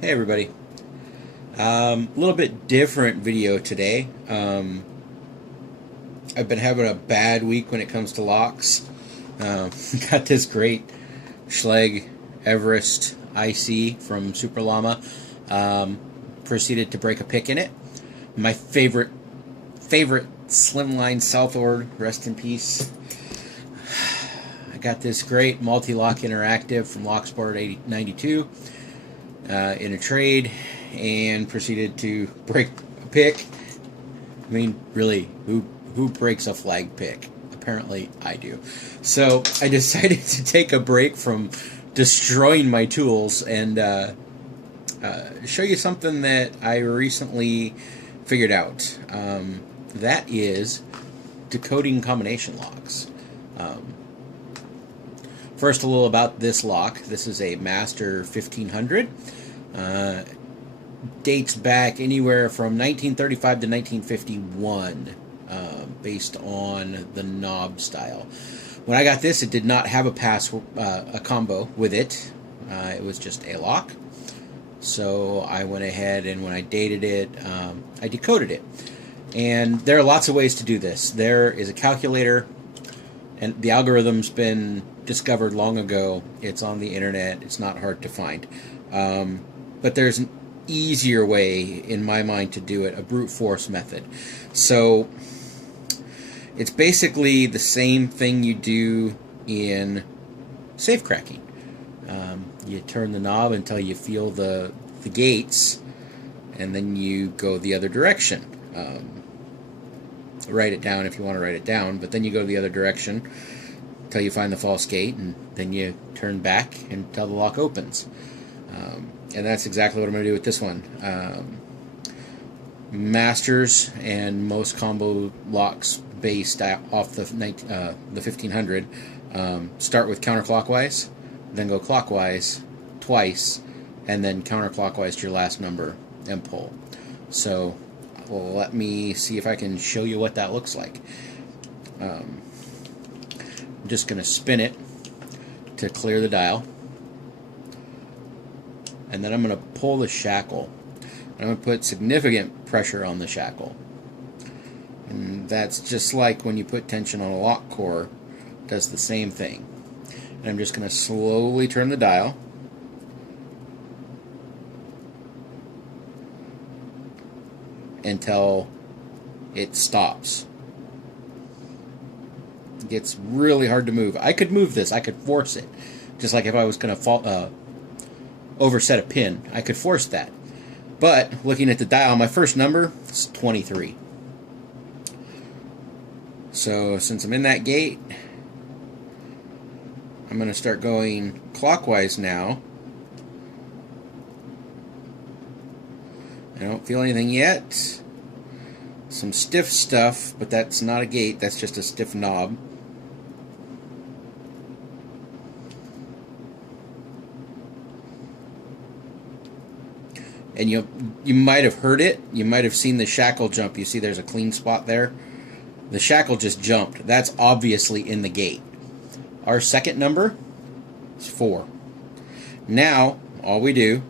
Hey everybody. A little bit different video today. I've been having a bad week when it comes to locks. Got this great Schlage Everest IC from Super Llama. Proceeded to break a pick in it. My favorite slimline Southord, rest in peace. I got this great multi-lock interactive from Locksport 92 in a trade and proceeded to break a pick. I mean, really, who breaks a flag pick? Apparently, I do. So I decided to take a break from destroying my tools and show you something that I recently figured out. That is decoding combination locks. First, a little about this lock. This is a Master 1500. Dates back anywhere from 1935 to 1951, based on the knob style. When I got this, it did not have a combo with it. It was just a lock. So I went ahead and when I dated it, I decoded it. And there are lots of ways to do this. There is a calculator, and the algorithm's been discovered long ago. It's on the internet. It's not hard to find. But there's an easier way, in my mind, to do it, a brute force method. So it's basically the same thing you do in safe cracking. You turn the knob until you feel the gates, and then you go the other direction. Write it down if you want to write it down, but then you go the other direction until you find the false gate, and then you turn back until the lock opens. And that's exactly what I'm going to do with this one. Masters and most combo locks based off the 1500 start with counterclockwise, then go clockwise twice, and then counterclockwise to your last number and pull. So let me see if I can show you what that looks like. I'm just going to spin it to clear the dial. And then I'm going to pull the shackle. I'm going to put significant pressure on the shackle. And that's just like when you put tension on a lock core, it does the same thing. And I'm just going to slowly turn the dial. Until it stops. It gets really hard to move. I could move this. I could force it. Just like if I was going to overset a pin, I could force that. But looking at the dial, my first number is 23. So since I'm in that gate, I'm going to start going clockwise now. I don't feel anything yet. Some stiff stuff, but that's not a gate, that's just a stiff knob. And you might have heard it. You might have seen the shackle jump. You see there's a clean spot there. The shackle just jumped. That's obviously in the gate. Our second number is 4. Now, all we do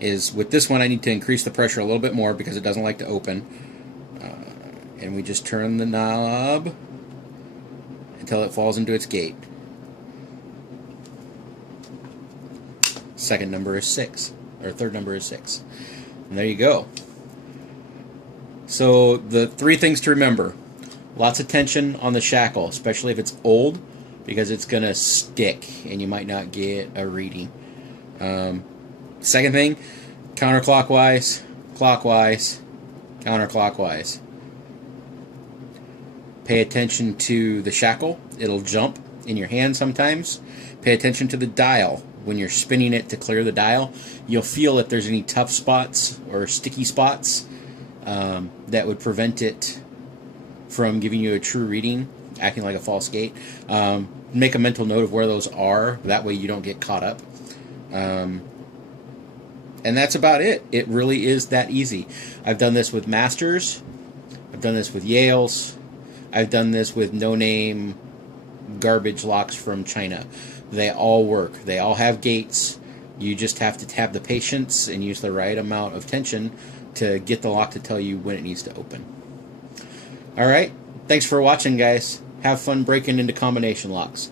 is, with this one I need to increase the pressure a little bit more because it doesn't like to open. And we just turn the knob until it falls into its gate. Second number is 6. Or third number is 6. And there you go. So the 3 things to remember. Lots of tension on the shackle, especially if it's old, because it's going to stick and you might not get a reading. Second thing, counterclockwise, clockwise, counterclockwise. Pay attention to the shackle. It'll jump in your hand sometimes. Pay attention to the dial. When you're spinning it to clear the dial, you'll feel if there's any tough spots or sticky spots that would prevent it from giving you a true reading, acting like a false gate. Make a mental note of where those are. That way you don't get caught up. And that's about it. It really is that easy. I've done this with Masters. I've done this with Yales. I've done this with no-name garbage locks from China. They all work. They all have gates. You just have to have the patience and use the right amount of tension to get the lock to tell you when it needs to open. Alright, thanks for watching, guys. Have fun breaking into combination locks.